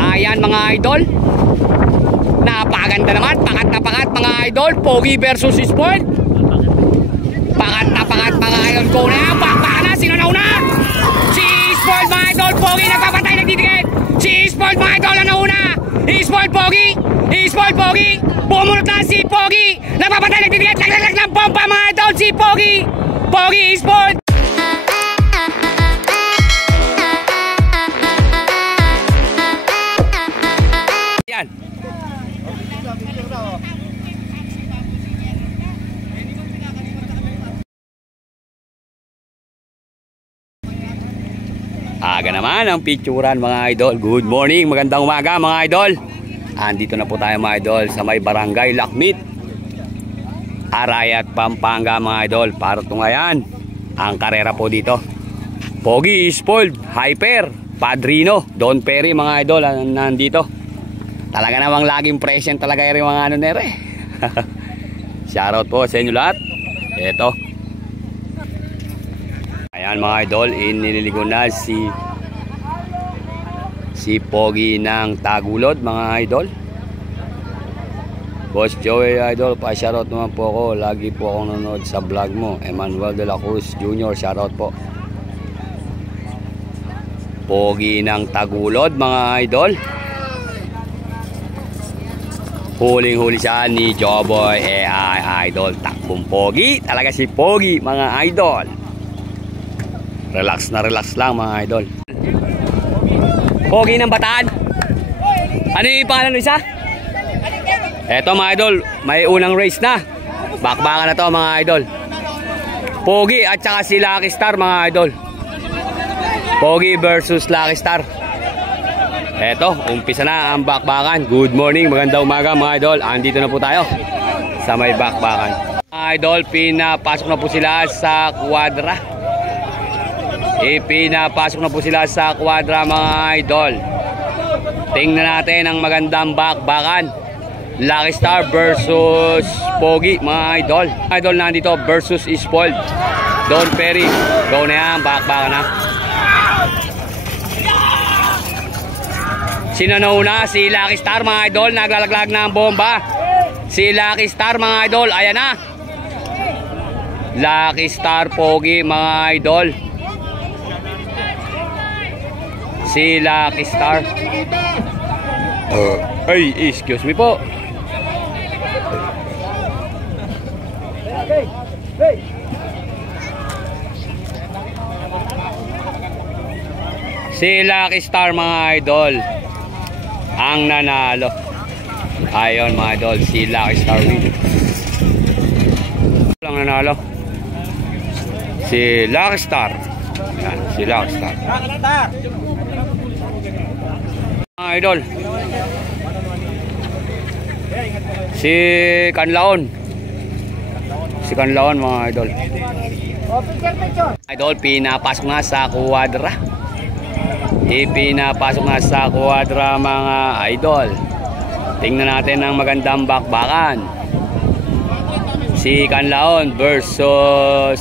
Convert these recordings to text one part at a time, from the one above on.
Ayan mga idol. Napakaganda naman. Pakat na pakat mga idol. Pogi versus Spoiled. Pakat na pakat mga idol. Go na yan. Bakbakan na. Sino nauna? Si Spoiled mga idol. Pogi nagpapatay. Nagdidikit. Si Spoiled mga idol na nauna. Spoiled Pogi. Spoiled Pogi. Bumunot na si Pogi. Nagpapatay. Nagdidikit. Naglalag ng bomba mga idol. Si Pogi. Pogi Spoiled. Yan. Aga naman ang picturan mga idol. Good morning, magandang umaga mga idol. Andito na po tayo mga idol sa may barangay Lakmit, Arayat, Pampanga mga idol. Para tungayan ang karera po dito. Pogi, Spoiled, Hyper, Padrino, Don Perry mga idol nandito. Talaga namang laging present talaga yung mga ano nere. Shoutout po sa inyo lahat. Ito. Ayan mga idol, inililigo na si Pogi ng Tagulod mga idol. Boss Joey idol, pa-shoutout naman po ako. Lagi po akong nanonood sa vlog mo. Emmanuel de la Cruz Jr. Shoutout po. Pogi ng Tagulod mga idol. Huling-huli siya ni Joboy idol. Takbong Pogi. Talaga si Pogi mga idol. Relax na relax lang mga idol. Pogi ng Bataan. Ano yung pangalan ng isa? Eto mga idol, may unang race na. Bakbakan na to mga idol. Pogi at saka si Lucky Star mga idol. Pogi versus Lucky Star. Eto, umpisa na ang bakbakan. Good morning, magandang umaga mga idol. Andito na po tayo sa may bakbakan. Mga idol, pinapasok na po sila sa kwadra. Pinapasok na po sila sa kwadra mga idol. Tingnan natin ang magandang bakbakan. Lucky Star versus Pogi mga idol. Idol nandito versus Spoiled. Don Perry. Go na yan, bakbakan na. Sino na una? Si Lucky Star mga idol. Naglalaglag ng bomba. Si Lucky Star mga idol. Ayan na. Lucky Star Pogi mga idol. Si Lucky Star. Ay, excuse me po. Si Lucky Star mga idol ang nanalo. Ayon mga idol, si Lucky Star win. Ang nanalo si Lucky Star. Yan, si Lucky Star mga idol. Si Kanlaon. Si Kanlaon mga idol. Idol, pinapasok na sa kwadra. Pinapasok na sa kwadra mga idol. Tingnan natin ang magandang bakbakan. Si Kanlaon versus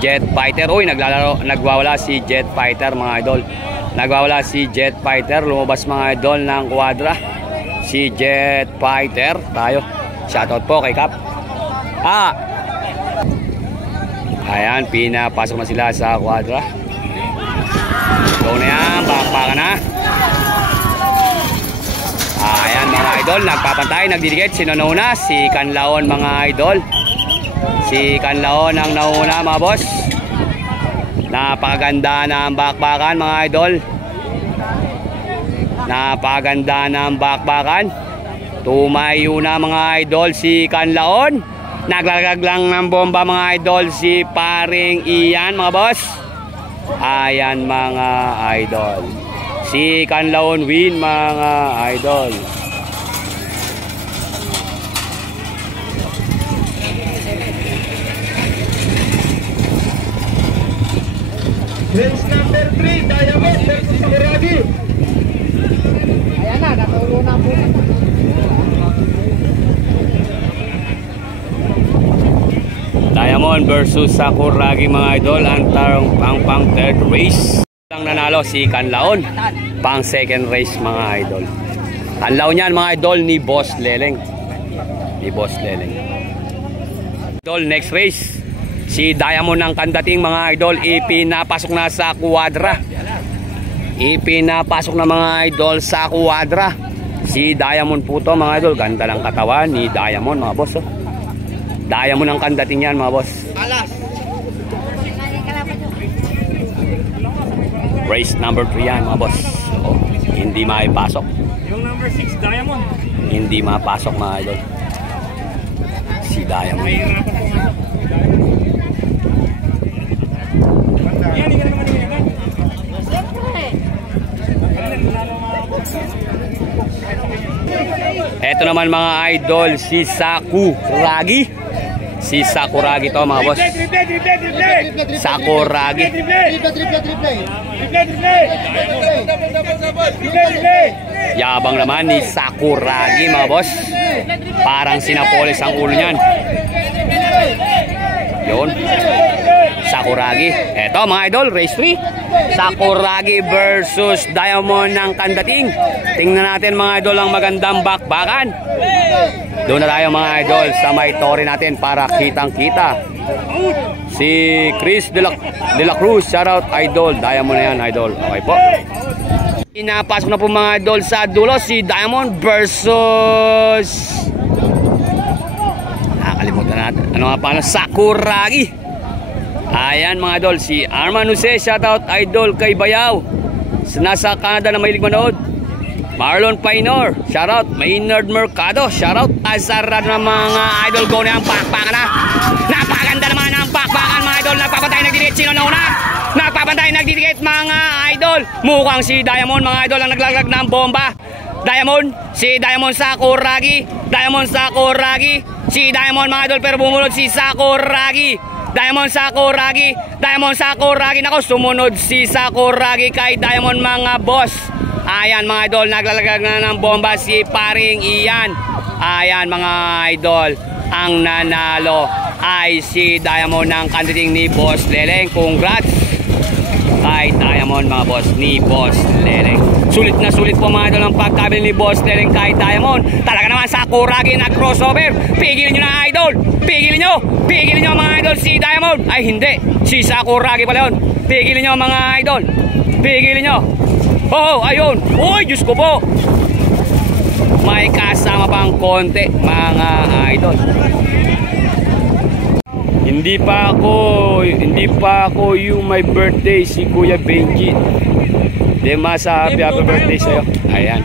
Jet Fighter. Uy, nagwawala si Jet Fighter mga idol. Nagwawala si Jet Fighter. Lumabas mga idol ng kwadra. Si Jet Fighter. Tayo. Shoutout po kay Cap. Ayan, pinapasok na sila sa kwadra. Go na yan, bakbakan na. Ayan mga idol, nagpapantay, nagdidikit. Sino nauna? Si Kanlaon mga idol. Si Kanlaon ang nauna mga boss. Napakaganda na ang bakbakan mga idol. Napakaganda na ang bakbakan. Tumayo na mga idol si Kanlaon. Naglalaglag lang ng bomba mga idol si paring Ian mga boss. Ayan mga idol. Si Kanlaon win mga idol. Race number 3, Diamond versus Sakuragi. Ayan na, natulo na po. Diamond versus Sakuragi mga idol. Ang pang third race. ang nanalo si Kanlaon. Pang second race mga idol. Kanlaon yan mga idol ni Boss Leleng. Idol, next race. Si Diamond ng Kandating mga idol. Ipinapasok na sa kuwadra. Ipinapasok na mga idol sa kuwadra. Si Diamond po to mga idol. Ganda ng katawan ni Diamond mga boss. Diamond ng Kandating yan mga boss. Race number 3 yan mga boss. Hindi maipasok. Yung number 6, Diamond. Hindi mapasok mga idol. Si Diamond. Eto naman mga idol, si Sakuragi. Si Sakuragi to mga boss. Sakuragi. Yabang naman ni Sakuragi mga boss. Parang sinapolis ang ulo niyan. Yun. Sakuragi. Eto mga idol, race 3. Sakuragi versus Diamond ng Kandating. Tingnan natin mga idol ang magandang bakbakan. Doon na tayo mga idol sa may tori natin para kitang-kita. Si Chris de la Cruz, shoutout idol. Diamond na yan idol. Okay po. Pinapasok na po mga idol sa dulo si Diamond versus nakalimutan natin. Ano nga pa? Sakuragi. Ayan mga idol, si Arman Jose, shoutout idol kay Bayaw. Nasa Canada na mahilig manood. Marlon Painor, shoutout. Maynard Mercado, shoutout. Asarad na mga idol ko na ang pakpakan na. Napaganda naman ang pakpakan mga idol. Nagpapantay, nagdidikit. Sino na una? Nagpapantay, nagdidikit mga idol. Mukhang si Diamond mga idol ang naglaglag ng bomba. Diamond, si Diamond Sakuragi. Diamond Sakuragi. Si Diamond mga idol pero bumulot si Sakuragi. Diamond Sakuragi. Diamond Sakuragi. Nako, sumunod si Sakuragi kay Diamond mga boss. Ayan mga idol, naglalagag na ng bomba si paring Ian. Ayan mga idol, ang nanalo ay si Diamond ng Kandating ni Boss Leleng. Congrats kay Diamond mga boss ni Boss Leleng. Sulit na sulit po mga idol ang pagkabili ni Boss Leleng kay Diamond. Talaga naman Sakuragi na crossover. Pigilin nyo na idol. Pigilin nyo. Pigilin nyo mga idol si Diamond. Ay hindi, si Sakuragi pala yun. Pigilin nyo mga idol. Pigilin nyo. Oh, ayun. Uy, Diyos ko po. May kasama pang konti mga idol. Hindi pa ako yung my birthday si Kuya Benji. Demasa, happy birthday sa'yo. Ayan.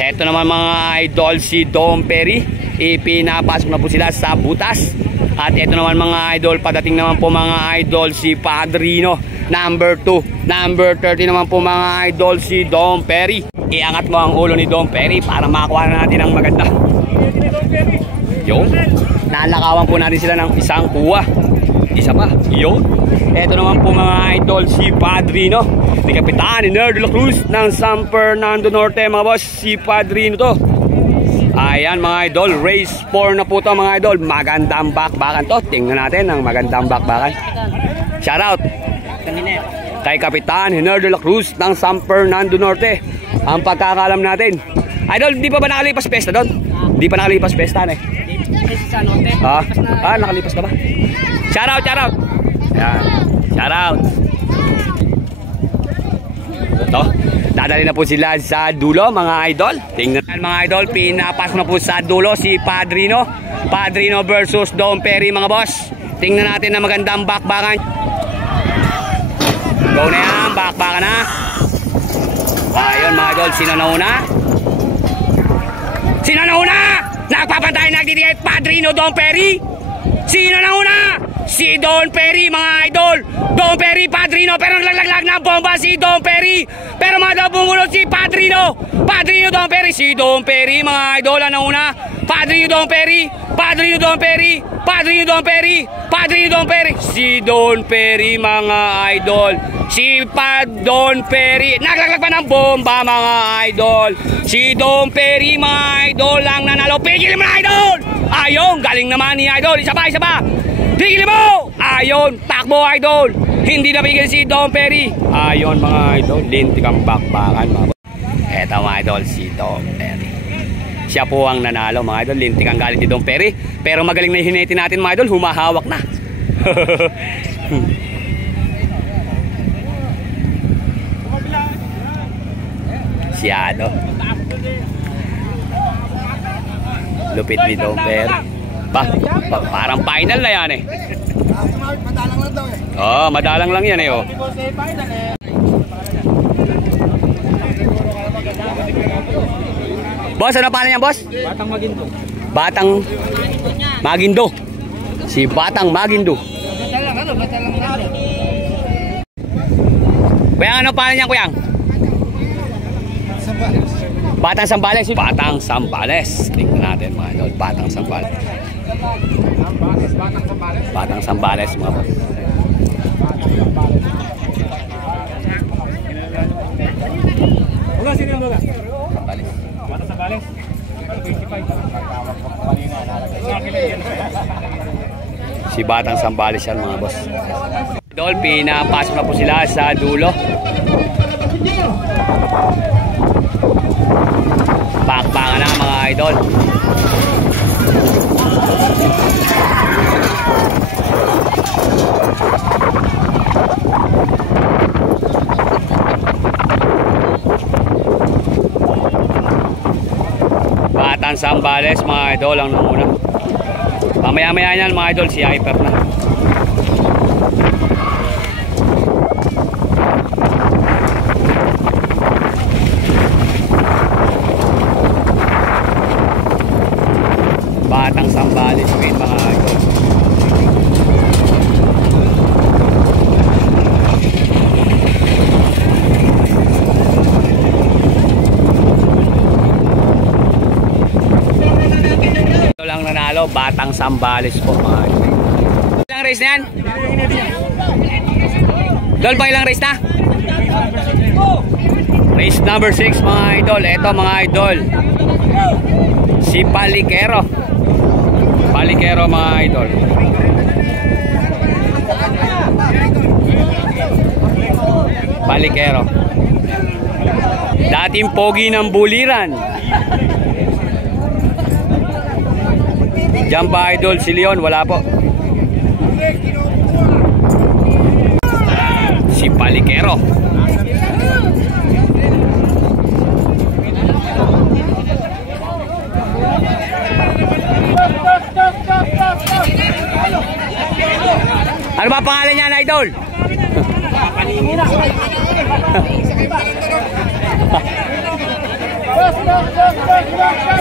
Eto naman mga idol si Dom Perry. Ipinapasok na po sila sa butas. At eto naman mga idol, padating naman po mga idol si Padrino. Number 2. Number 30 naman po mga idol si Dom Perry. Iangat mo ang ulo ni Dom Perry para makakuha na natin ang maganda. Yun. Nalakawan po natin sila ng isang kuha. Isa pa. Yun. Eto naman po mga idol si Padrino. Ni Kapitan Nerd de la Cruz ng San Fernando Norte mga boss. Si Padrino to. Ayan mga idol, race 4 na po to mga idol. Magandang bakbakan to. Tingnan natin ang magandang bakbakan. Shoutout kay Kapitan Hiner de la Cruz ng San Fernando Norte. Ang pagkakalam natin, idol, di pa ba nakalipas pesta doon? Di pa nakalipas pesta na eh. Nakalipas ka ba? Shoutout, shoutout. Ayan, shoutout. Ito, dadali na po sila sa dulo mga idol. Tingnan mga idol, pinapasok na po sa dulo si Padrino. Padrino versus Dom Perry mga boss. Tingnan natin na magandang bakbakan. Go na yan, bakbakan na. Ayun mga idol, sino na una? Sino na una? Nagpapantay, nagdidikit, Padrino, Dom Perry. Sino na una? Si Don Perry mga idol. Don Perry, Padrino, pero naglaglag ng bomba si Don Perry. Pero mga idol, bumulot si Padrino. Padrino, Don Perry. Si Don Perry mga idol, ano una? Padrino, Don Perry. Padrino, Don Perry. Padrino, Don Perry. Padrino, Don Perry. Si Don Perry mga idol. Si Don Perry. Naglaglag pa ng bomba mga idol. Si Don Perry mga idol ang nanalo. Pigilin mo na idol. Ayun, galing naman ni idol. Isa pa, isa pa. Pigilin mo. Ayon, takbo idol. Hindi nabigyan si Don Perry. Ayon mga idol, lintik ang bakbakan mga boss. Eto mga idol, si Don Perry. Siya po ang nanalo mga idol, lintik ang galit ni Don Perry. Pero magaling na hineti natin mga idol, humahawak na. Siyado. Lupit ni Don Perry. Parang final na yan eh. Madalang lang daw eh. Oh, madalang lang yan eh oh. Boss, ano pangalan niya, boss? Batang Maginto. Batang Maguindo. Si Batang Maguindo. Batalang lang. Kuyang, ano pangalan niya, Kuyang? Batang Sambales. Batang Sambales. Tingnan natin mga idol. Batang Sambales. Batang Sambales mga boss. Wala, sino yung wala? Sambales. Batang Sambales. 25. Si Batang Sambales yan mga boss. Idol, pinapasok na po sila sa dulo. Bakbakan na mga idol. Batang Sambales mga idol ang namuna. Mamaya-maya yan mga idol, si Hyper na. Batang Sambales win mga idol. Ito lang nanalo, Batang Sambales po mga idol. Ilang race na yan? Dol, pa ilang race na? Race number 6 mga idol. Ito mga idol, si Palikero. Palikero mga idol. Palikero. Dating pogi ng buliran. Diyan pa idol si Leon, wala po. Si Palikero. Ano ba pangalan niya, idol?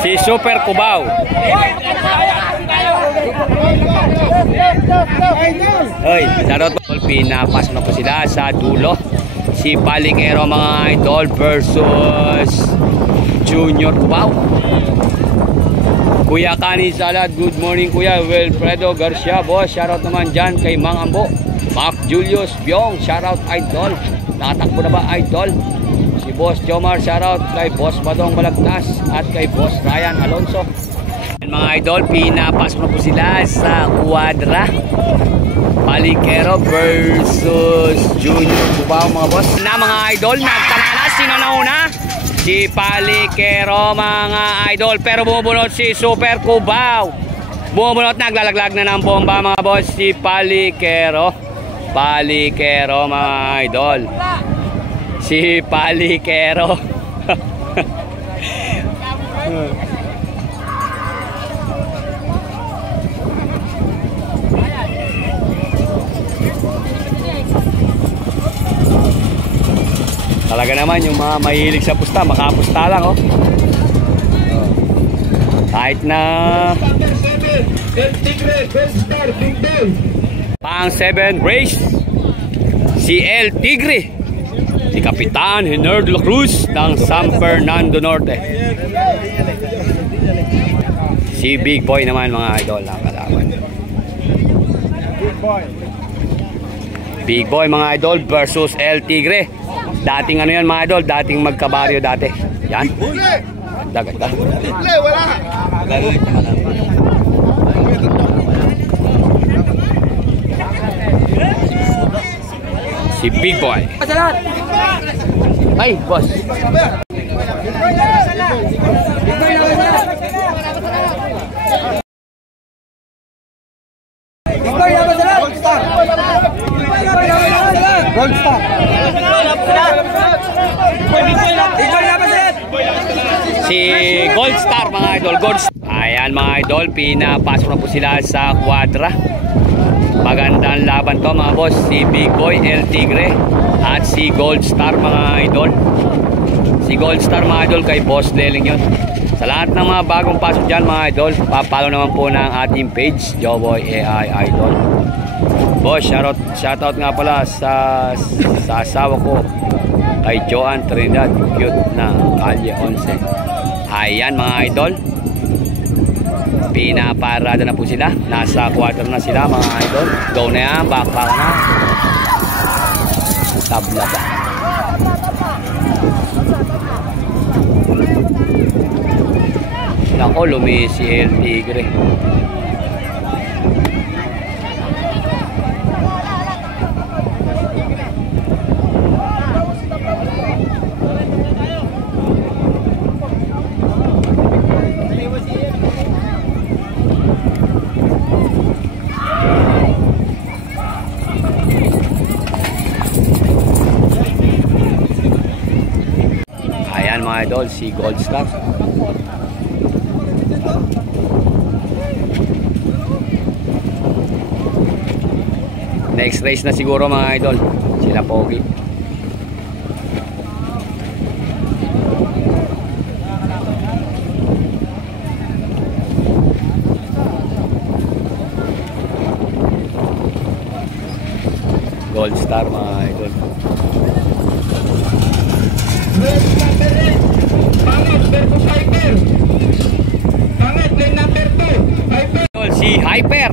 Si Super Cubao. Ay, shoutout po. Pinapasok na po sila sa dulo. Si Palikero mga idol versus Junior Cubao. Kuya Kani Salad, good morning Kuya Wilfredo Garcia, boss, shoutout naman dyan kay Mang Ambo. Mac Julius Biong, shoutout idol. Nakatakbo na ba idol? Si Boss Jomar, shoutout kay Boss Badong Balagtas at kay Boss Ryan Alonso. And mga idol, pinapasok na po sila sa kuwadra. Palikero versus Junior Cubao mga boss. Na mga idol, nagpanala, sino na una? Si Palikero mga idol, pero bumubunot si Super Cubao. Bumubunot, naglalaglag na ng bomba mga boss si Palikero. Palikero mga idol. Si Palikero. Talaga naman yung mga mahilig sa pusta, makapusta lang oh. Kahit na pang 7 race, si El Tigre, si Kapitan Hener de la Cruz ng San Fernando Norte. Si Big Boy naman mga idol ang kalaban. Big Boy mga idol versus El Tigre. Dating ano yan mga idol, dating magkabaryo dati. Yan. Ganda, ganda. Wala. Si Big Boy. Ay, boss. Gold Star. Si Gold Star mga idol. Ayan mga idol, pinapasok na po sila sa kwadra. Magandang laban to mga boss. Si Big Boy, El Tigre at si Gold Star mga idol. Si Gold Star mga idol kay Boss Deling yun. Sa lahat ng mga bagong pasok dyan mga idol, papalo naman po ng ating page, Joboy AI Idol. Boss, shoutout nga pala sa asawa ko kay Joan Trinidad, cute na Calle 11. Ayan mga idol, pinaparada na po sila. Nasa quarter na sila mga idol. Go na yan, backpack na. Tabla ba? Nako, lumi si El Tigre. Ayan mga idol, si Gold Star. Next race na siguro mga idol, sila Pogi. Gold Star mga idol. Pangit versus Hyper. Pangit lane number 2. Si Hyper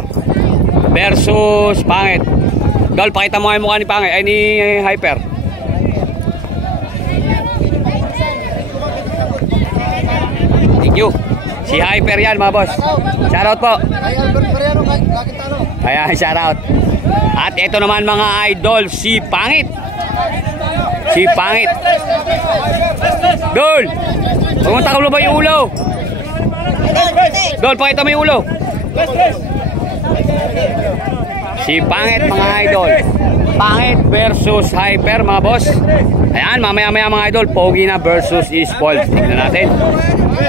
versus Pangit. Dol, pakita mo nga yung mukha ni Pangit, ay ni Hyper. Thank you. Si Hyper yan mga boss. Shoutout po. Ayan, shoutout. At ito naman mga idol, si Pangit. Si Pangit. Dol, pumunta ka ba yung ulo? Dol, pakita mo yung ulo. Si Pangit mga idol. Pangit versus Hyper mga boss. Ayan, mamaya mga idol, Pogi na versus Spoiled. Tignan natin.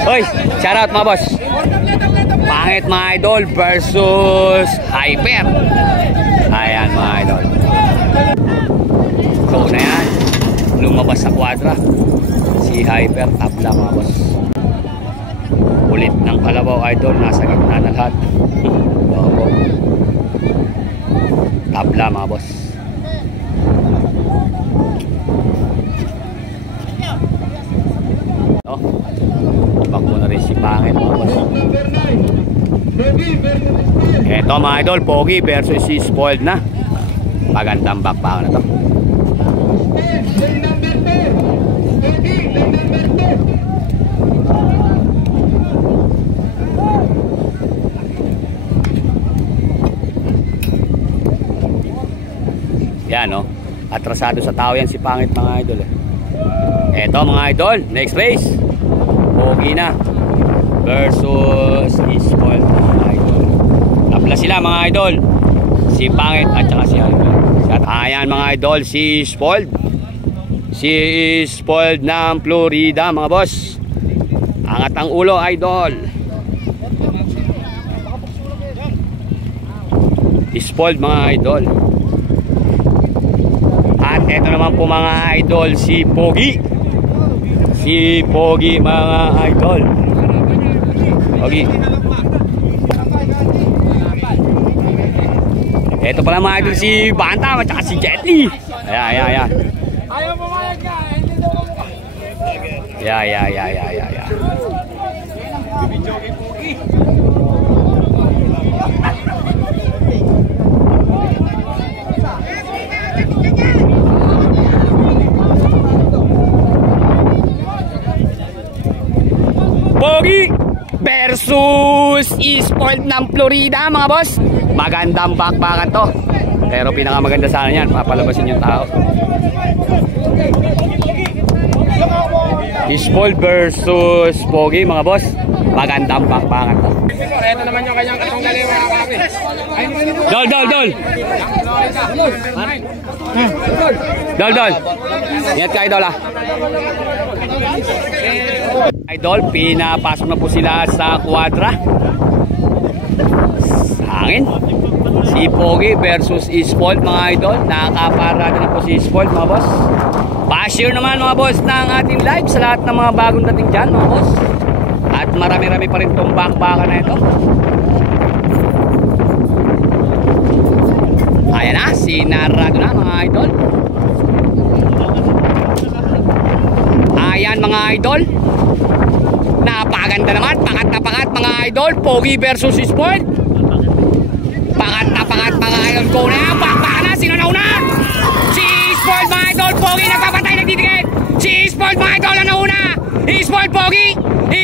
Hoy, shoutout mga boss. Pangit mga idol versus Hyper. Ayan mga idol. So na yan, lumabas sa kwadra si Hyper. Tabla mga boss. Ulit ng kalabaw idol, nasa gitna na lahat. Tabla mga boss. Bak mo na rin si Pangit mga boss. Eto mga idol, Pogi versus si Spoiled na. Magandang backpack na to. Yan no, atrasado sa tao yan si Pangit mga idol. Eto mga idol, next race, Pogi na versus Spoiled mga idol. Tapla sila mga idol, si Pangit at saka si Hyper. Ayan mga idol, si Spoiled. Si Spoiled ng Florida mga boss. Angat ang ulo idol. Spoiled mga idol. At ito naman po mga idol, si Pogi. Si Pogi mga idol. Pogi. Ito pala mga idol, si Bantam at saka si Jet Li. Ayan. Ayaw mo mayag ka, hindi daw mo. Yeah. Pogi versus Spoiled ng Florida mga boss. Magandang bakbakan to. Pero pinakamaganda sana yan, papalabasin yung tao. Spoiled versus Pogi, mga boss. Magandang bakbakan to. Ito naman yung kanyang katunggali mga kami. Dol. Dol. Ingat ka, idol, ah. Idol, pinapasok na po sila sa kwadra. Hangin. Si Pogi versus Spoiled, mga idol. Nakakaparada na po si Spoiled, mga boss. Pa-share naman, mga boss, ng ating live sa lahat ng mga bagong dating dyan, mga boss. At marami-rami pa rin itong bakbakan na ito. Ayan na, sinarado na, mga idol. Ayan, mga idol. Napaganda naman, pakat na pakat, mga idol. Pogi versus Spoiled. Pakat na pakat, mga idol. Go na yan, bakbakan na, sino na una? Si Spoiled, mga idol. Pogi nagpapatay, nagdidikit. Si Spoiled, mga idol, na una. Spoiled, Pogi.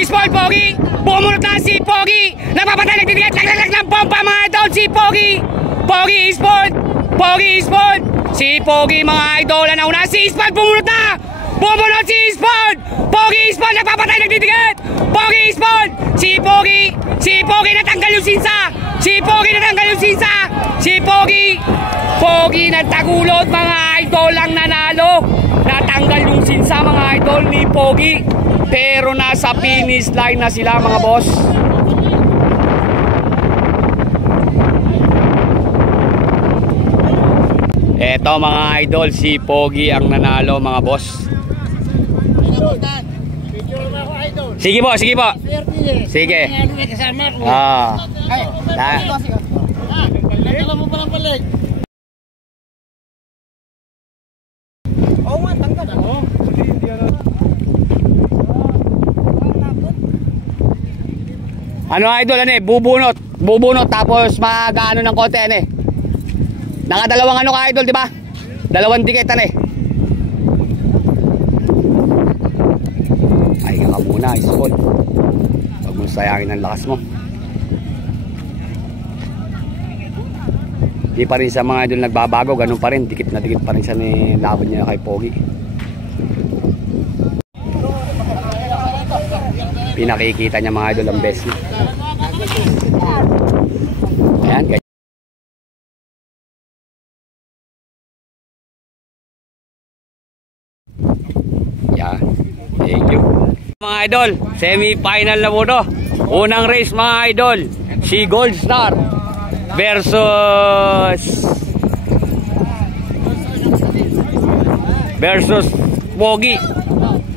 Spoiled, Pogi. Bumunot na si Pogi. Nagpapatay, nagdidikit. Naglalag ng pompa, mga idol. Si Pogi. Pogi, Spoiled. Pogi, Spoiled. Si Pogi, mga idol, na una. Si Spoiled, bumunot na. Bumunot si Spoiled. Pogi, Spoiled, nagpapatay, nagdidikit. Pogi, Spoiled. Si Pogi. Si Pogi, natanggal yung sinsa. Si Pogi, natanggal yung sinsa. Si Pogi. Pogi, nagtagulot, mga idol, ang nanalo. Natanggal yung sinsa, mga idol, ni Pogi. Pero nasa finish line na sila, mga boss. Eto, mga idol, si Pogi ang nanalo, mga boss. Sige po, sige po. Sige. Ah. Mo pa lang balik. Oo nga, tanggal. Ano, idol, ano eh, bubunot tapos mag-ano ng konti, ano eh. Nakadalawang ano ka, idol, di ba? Dalawang tiketan eh. Ay ka muna, ispol. Huwag mo sayangin ang lakas mo. Di pa rin sa mga idol nagbabago, ganun pa rin, dikit na dikit pa rin siya ni laban niya kay Pogi. Pinakikita niya, mga idol, ang best niya. Ayan, ganyan. Yan, thank you. Mga idol, semi-final na po to. Unang race, mga idol, si Gold Star versus Pogi.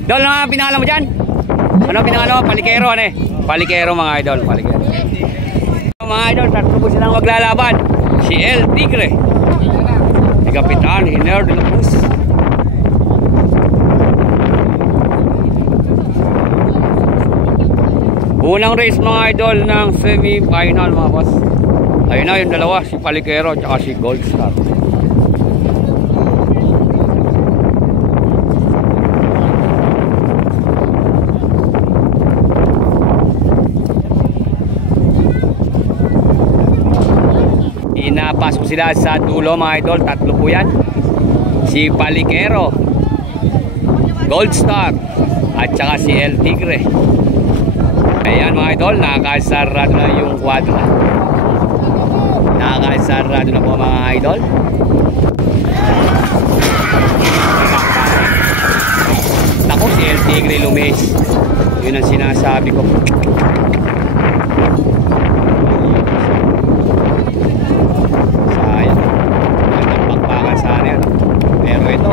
Dol, ano ang pinangalan mo dyan? Ano pinangalan mo? Palikero, ano eh? Palikero, mga idol, palikero. Mga idol, tatlo po silang maglalaban. Si El Tigre, si Kapitan Hiner de la Cruz. Unang race, mga idol, ng semi-final, mga boss. Ayun na yung dalawa, si Palikero at si Gold Star. Inapasok sila sa dulo, mga idol. Tatlo po yan. Si Palikero, Gold Star, at saka si El Tigre. Ayan, mga idol, nakakasarado na yung kwadra. Nakakasarado na po, mga idol. Naku, si El Tigre lumis. Yun ang sinasabi ko. Sayang. Ang pagpakan sana yan. Pero ito,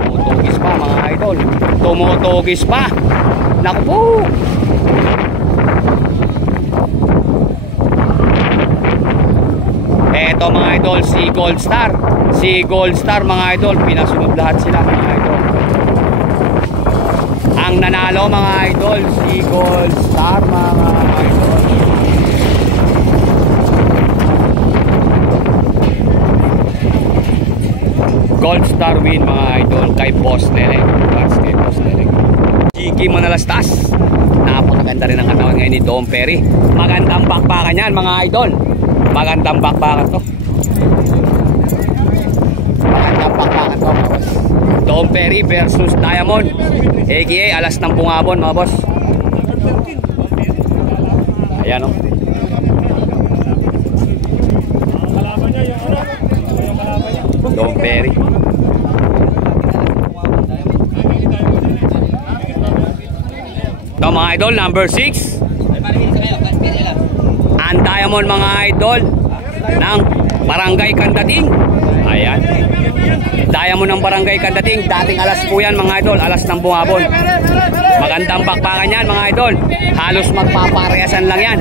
tumutugis pa, mga idol. Tumutugis pa. Naku po. Eto, mga idol, si Gold Star. Si Gold Star, mga idol, pinasunod lahat sila, mga idol. Ang nanalo, mga idol, si Gold Star, mga idol. Gold Star win, mga idol, kay Boss Nerek. Kay Boss Nerek. Chiki Manalastas. Napakaganda rin ang katawan ngayon ni Dom Perry. Magandang bakbakan yan, mga idol. Magandang bakbakan to. Tom Perry versus Diamond, aka Alas ng Bungabon mga boss. Ayan o. Tom Perry. Ito mga idol, number 6. Ang Diamond mga idol ng Barangay Candating. Ayan. Diamond ng Barangay Candating. Dating alas po yan mga idol. Alas ng Bungabon. Magandang bakbakan yan mga idol. Halos magpaparehasan lang yan.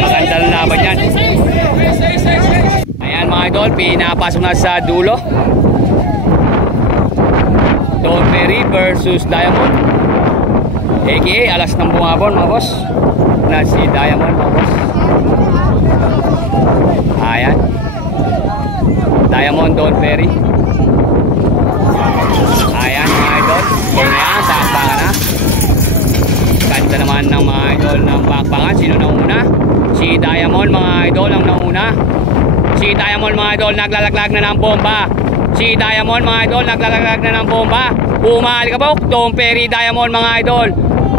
Magandang laban yan. Ayan mga idol, pinapasok na sa dulo. Tom Perry versus Diamond, aka Alas ng Bungabon mga boss. Na si Diamond mga boss. Ayan. Diamond, Tom Perry. Ayan mga idol. Ayan, bakbakan na. Ganda naman ng mga idol ng bakbakan. Sino nauna? Si Diamond mga idol ang nauna. Si Diamond mga idol naglalaglag na ng bomba. Si Diamond mga idol naglalaglag na ng bomba. Umalikabok. Tom Perry, Diamond mga idol.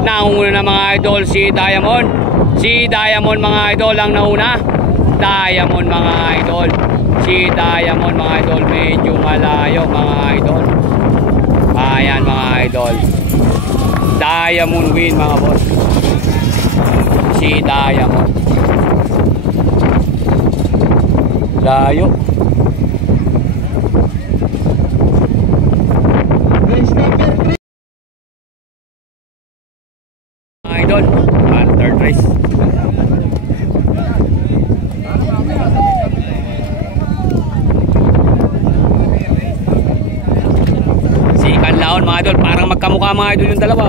Nauna na mga idol si Diamond. Si Diamond mga idol ang nauna. Diamond mga idol. Si Diamond mga idol medyo malayo mga idol. Ayan mga idol. Diamond win mga boss. Si Diamond. Layo. Mga idol, third race. Si Kanlaon mga idol, parang magkamukha mga idol yung dalawa.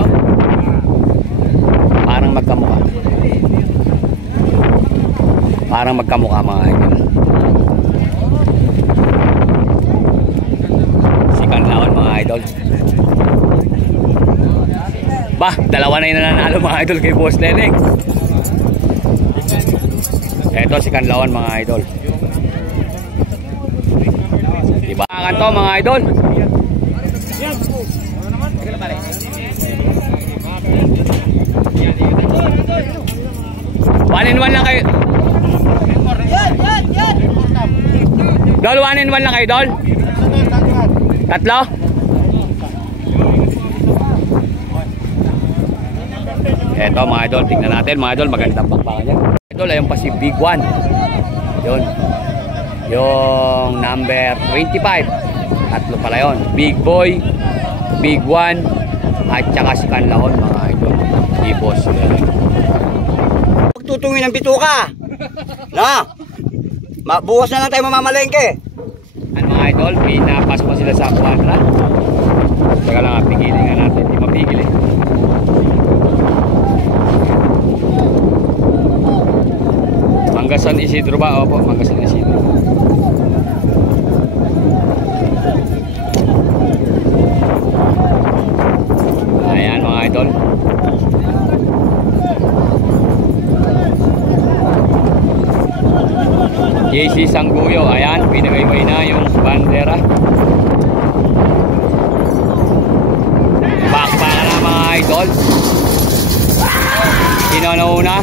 Parang magkamukha. Parang magkamukha mga idol. Si Kanlaon mga idol. Bah, dalawa na yung nananalo mga idol kay Boss Leneng. Eto si Kanlaon mga idol. Diba kan to mga idol? One in one lang kayo. Dol, 1 in 1 lang kayo, Dol? Tatlo? Eto mga idol, tingnan natin mga idol, magandang bakbakan yan. Idol, ayun pa si Big One. Yun. Yung number 25. Tatlo pala yun. Big Boy, Big One, at saka si Kanlaon mga idol. Si Boss. Tutungin ng bituka. Na. Bukas na lang tayo mamamalengke. Ano mga idol, pinapasok pa sila sa Aquadra. Saka lang, pigilin nga natin. Hindi mapigil eh. Manggasan Isidro ba? Opo, Manggasan Isidro. Ayan mga idol. JC Sangguyo, ayan, pinagayway na yung bandera. Bakbakan na mga idol. Sino na una?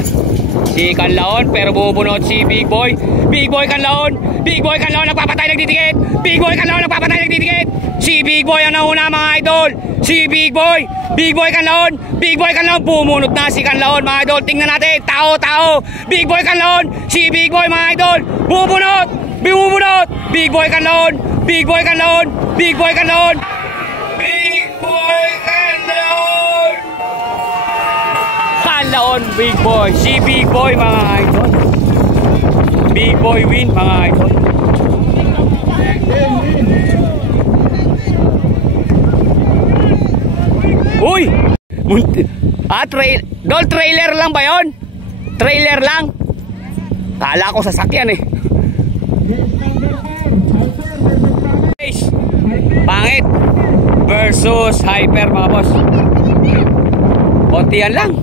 Si Kanlaon, pero bubunot si Big Boy. Big Boy Kanlaon! Big Boy Kanlaon nagpapatay nagdidikit! Big Boy Kanlaon nagpapatay nagdidikit! Si Big Boy ang nauna mga idol! Si Big Boy! Big Boy Kanlaon! Big Boy Kanlaon! Bumunot na si Kanlaon mga idol! Tingnan natin! Tao! Big Boy Kanlaon! Si Big Boy mga idol! Bubunot! Bubunot! Big Boy Kanlaon! Big Boy Kanlaon! Big Boy Kanlaon! Big Boy Kanlaon! Kanlaon! Big Boy! Si Big Boy mga idol! Big Boy win mga idol! Uy! Dol, trailer lang ba yun? Trailer lang? Kala ko sasakyan eh. Pangit versus Hyper mga boss. kontian lang.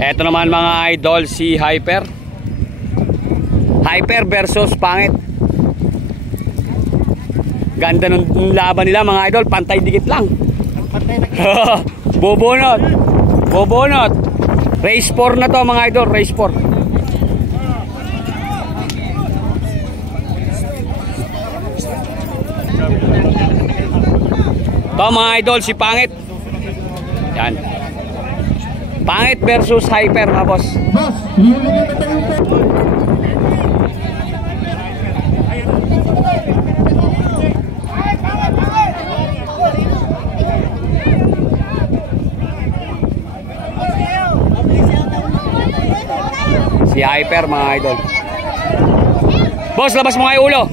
Eto naman mga idol, si Hyper. Hyper versus Pangit. Ganda ng laban nila mga idol, pantay dikit lang. Bobonot. Bobonot. Race 4 na to mga idol, race 4. To mga idol, si Pangit. Yan. Pangit versus Hyper mga boss. Si Hyper mga idol. Boss, labas mo nga yung ulo.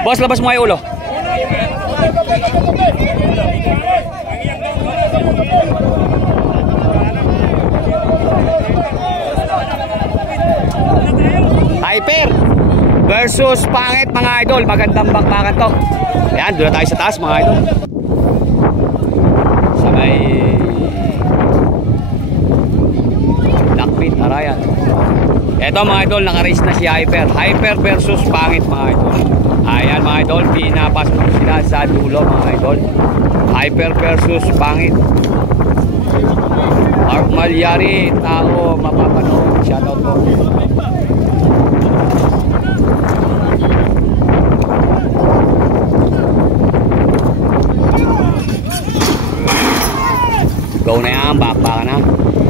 Boss, labas mo nga yung ulo. Hyper versus Pangit mga idol. Magandang bakbakan to. Ayan, doon na tayo sa taas mga idol. Sa may Lakpit, Arayan. Eto mga idol, naka-race na si Hyper. Hyper versus Pangit mga idol. Ayan mga idol, pinapasok sila sa dulo mga idol. Hyper versus Pangit. Mark Malyari, tao mapapanood. Shoutout po. Go na yan, bakbaka na.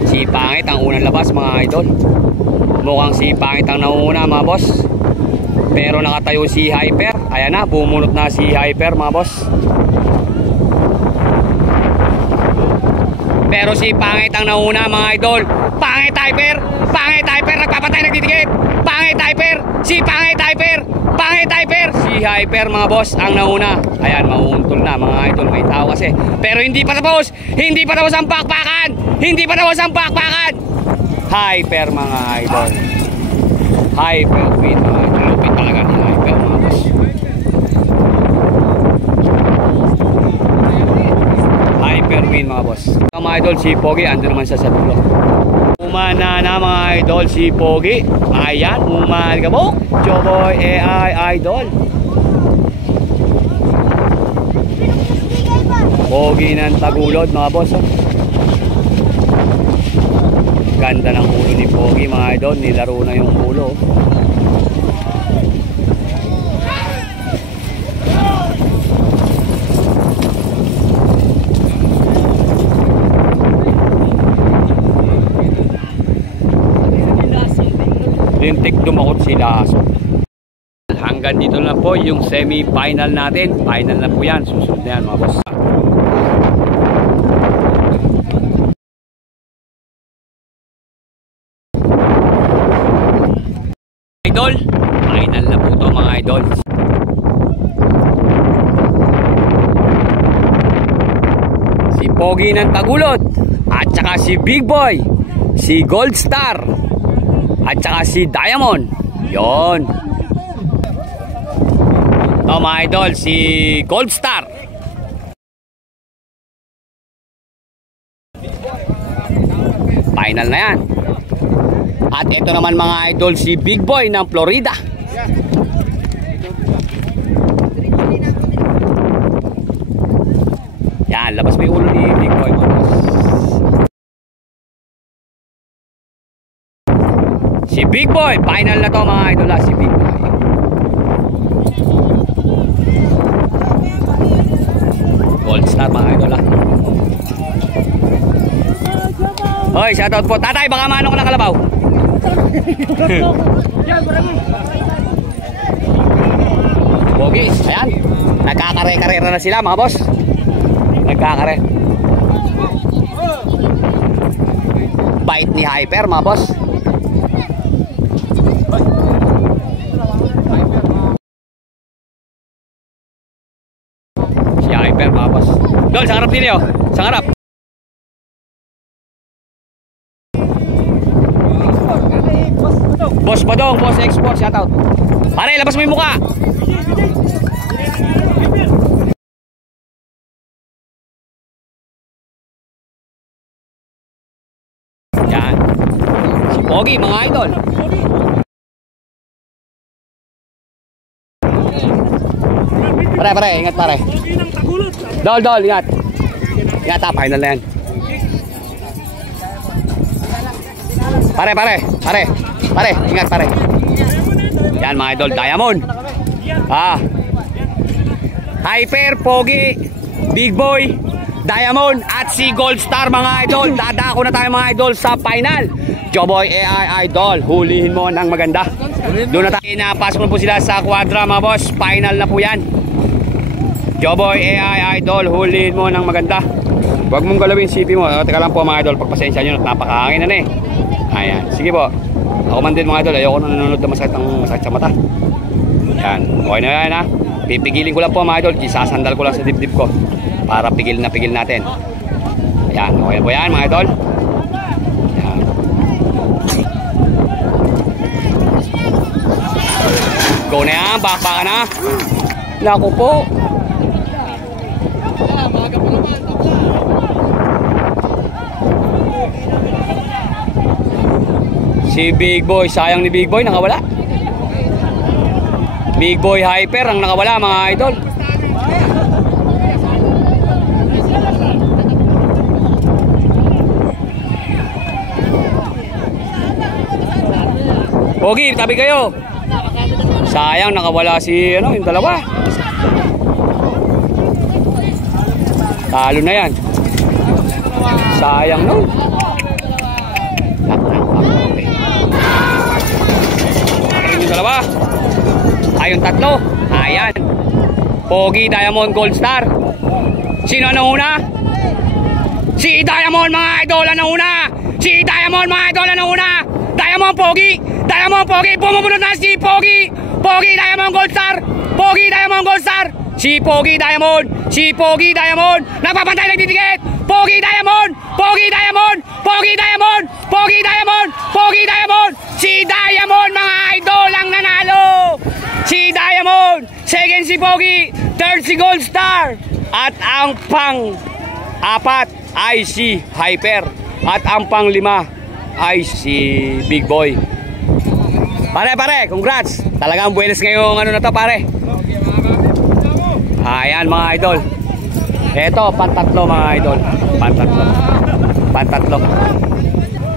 Si Pangit ang unang labas mga idol. Mukhang si Pangit ang nauna mga boss. Pero nakatayo si Hyper. Ayan na, bumunot na si Hyper mga boss. Pero si Pangit ang nauna mga idol. Pangit Hyper! Pangit Hyper! Nagpapatay, nagtitikit! Pangit Hyper! Si Pangit Hyper! Pangit Hyper! Si Hyper mga boss ang nauna. Ayan, mauuntol na mga idol. May tao kasi. Pero hindi pa tapos! Hindi pa tapos ang pakpakan! Hindi pa tapos ang pakpakan! Hyper mga idol. Hyper win mga idol. Lupit talaga ni Hyper mga boss. Hyper win mga boss. Mga idol, si Pogi ando naman siya sa dulo. Umana na mga idol si Pogi. Ayan, uman ka mo. Joboy AI idol. Pogi ng Tagulod mga boss. Ganda ng ulo ni Pogi mga idol. Nilaro na yung ulo. Lintik dumakot sila. Hanggang dito na po yung semi-final natin. Final na po yan. Susunod na yan mga boss. Idol, final na po to mga idol. Si Pogi ng Tagulod at saka si Big Boy, si Gold Star at saka si Diamond. Yon. Ito mga idol, si Gold Star. Final na yan. At ito naman mga idol, si Big Boy ng Florida. Yan, labas may ulo ni Big Boy. Si Big Boy, final na to mga idol, si Big Boy. Gold Star mga idol. Hoy, shoutout po. Tatay, baka mano ko ng kalabaw. Pogi, ayan. Nagkakare-karera na sila mga boss. Nagkakare. Bite ni Hyper mga boss. Si Hyper mga boss. Dol, sa harap nila, oh. Sa harap. Boss Badong, Boss Export, shoutout. Pare, labas mo yung mukha. Pogi mga idol. Pare, ingat pare. Dol, ingat. Ingat ha, final na yan. Pare, ingat pare. Yan mga idol, Diamond. Hyper, Pogi, Big Boy, Diamond at si Gold Star mga idol. Dadako na tayo mga idol sa final. Joboy AI Idol, hulihin mo ng maganda. Doon na tayo, napasok na po sila sa quadra mga boss. Final na po yan. Joboy AI Idol, hulihin mo ng maganda. Huwag mong galawin CP mo. Teka lang po mga idol, pagpasensya nyo, napakahangin na eh. Ayan, sige po. Ako man din mga idol, ayoko na nanonood na masakit sa mata. Yan, okay na yan ha. Pipigilin ko lang po mga idol, isasandal ko lang sa dibdib ko para pigil natin. Ayan, okay po yan mga idol. Ayan. Go na yan, bakbaka na. Naku po. Si Big Boy, sayang ni Big Boy, nakawala. Big Boy Hyper ang nakawala mga idol. Pogi, tabi kayo. Sayang nakawala si yung dalawa. Talo na yan. Sayang no. Yung dalawa. Ayun tatlo. Ayan. Pogi, Diamond, Gold Star. Sino ang una? Si Diamond mga idol ang una. Si Diamond mga idol ang una. Diamond, Pogi. Diamond, Pogi. Pumupunod na si Pogi. Pogi, Diamond, Gold Star. Pogi, Diamond, Gold Star. Si Pogi, Diamond. Si Pogi, Diamond. Nagpapantay, nagdidikit. Pogi, Diamond. Pogi, Diamond. Pogi, Diamond. Pogi, Diamond. Pogi, Diamond. Si Diamond mga idol ang nanalo. Si Diamond. Second si Pogi. Third si Gold Star. At ang pang-apat ay si Hyper. At ang pang-lima ay si Big Boy. Pare, congrats. Talagang buenas ngayong ano na to pare. Ayan mga idol. Ito, pantatlo mga idol. Pantatlo.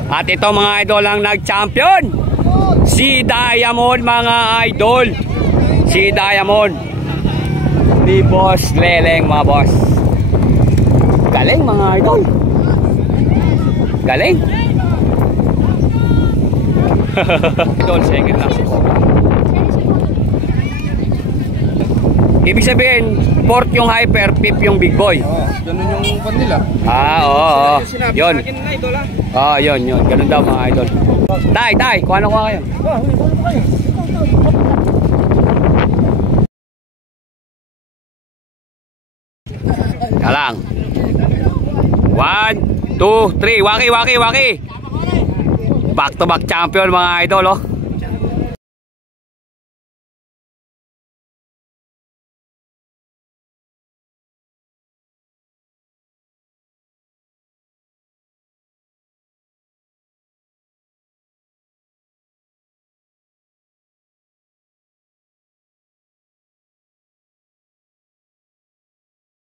At ito mga idol ang nag-champion. Si Diamond mga idol. Si Diamond. Ni Boss Leleng mga boss. Galing mga idol. Galing. Idol, second lang si Pogi. Ibig sabihin, fourth yung Hyper, fifth yung Big Boy. Ganun yung pan nila. Oo. Yun. Na, yun. Ganun daw mga idol. Tay, kuha na kayo. Kalang. 1, 2, 3. Waki. Back to back champion mga idol oh.